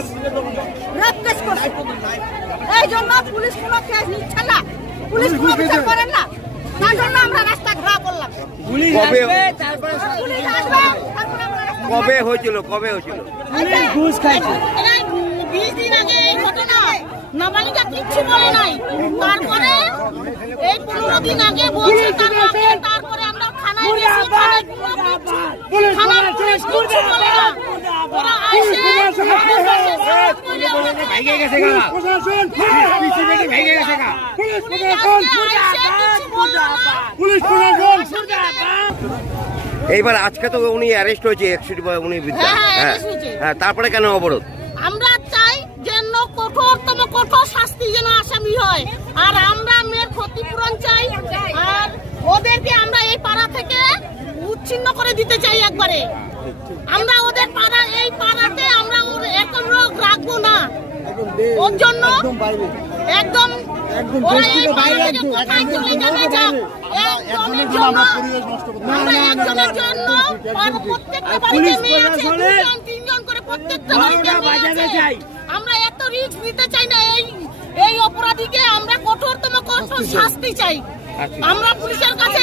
Case rape case করছে। এই জন্য পুলিশ কোনো কেস নিচ্ছে না? পুলিশ কোনো বিচার করেন না? তার জন্য আমরা রাস্তা ঘোরা করলাম। পুলিশ আসবে তারপরে পুলিশ আসবে তারপরে আমরা কবে হয়েছিল? কবে হয়েছিল? পুলিশ ঘুষ খাইছে। 20 দিন আগে এই ঘটনা। নাবালিকা কিচ্ছু বলে নাই। তারপরে এই 15 দিন আগে বলছে তারপরে আমরা থানায় গেছি থানায় পুলিশ কিচ্ছু ভেঙে গেছে গা। প্রশাসন পিছু ভেঙে গেছে গা। পুলিশ প্রশাসন পুলিশ প্রশাসন এইবার আজকে তো উনি অ্যারেস্ট হয়েছে উনি বিদ্যা হ্যাঁ, হ্যাঁ, হ্যাঁ। হ্যাঁ তারপরে কেন অবরোধ? আমরা চাই যেন কঠোরতম কঠোর শাস্তি যেন আসামি হয়। আর আমরা মেয়ের ক্ষতিপূরণ চাই আর ওদেরকে আমরা এই পাড়া থেকে উচ্ছিন্ন করে দিতে চাই একবারে। আমরা ওদের পাড়া এই পাড়াতে আমরা ওর একদম লোক রাখব না ওর জন্য একদম ওরা এই পাড়া কোথায় চলে যাবে যাক একজনের জন্য আমরা একজনের জন্য প্রত্যেকটা বাড়িতে মেয়ে আছে দুজন তিনজন করে প্রত্যেকটা বাড়িতে মেয়ে আছে। আমরা এত রিস্ক নিতে চাই না এই এই অপরাধীকে আমরা কঠোরতম কঠোর শাস্তি চাই। আমরা পুলিশের কাছে।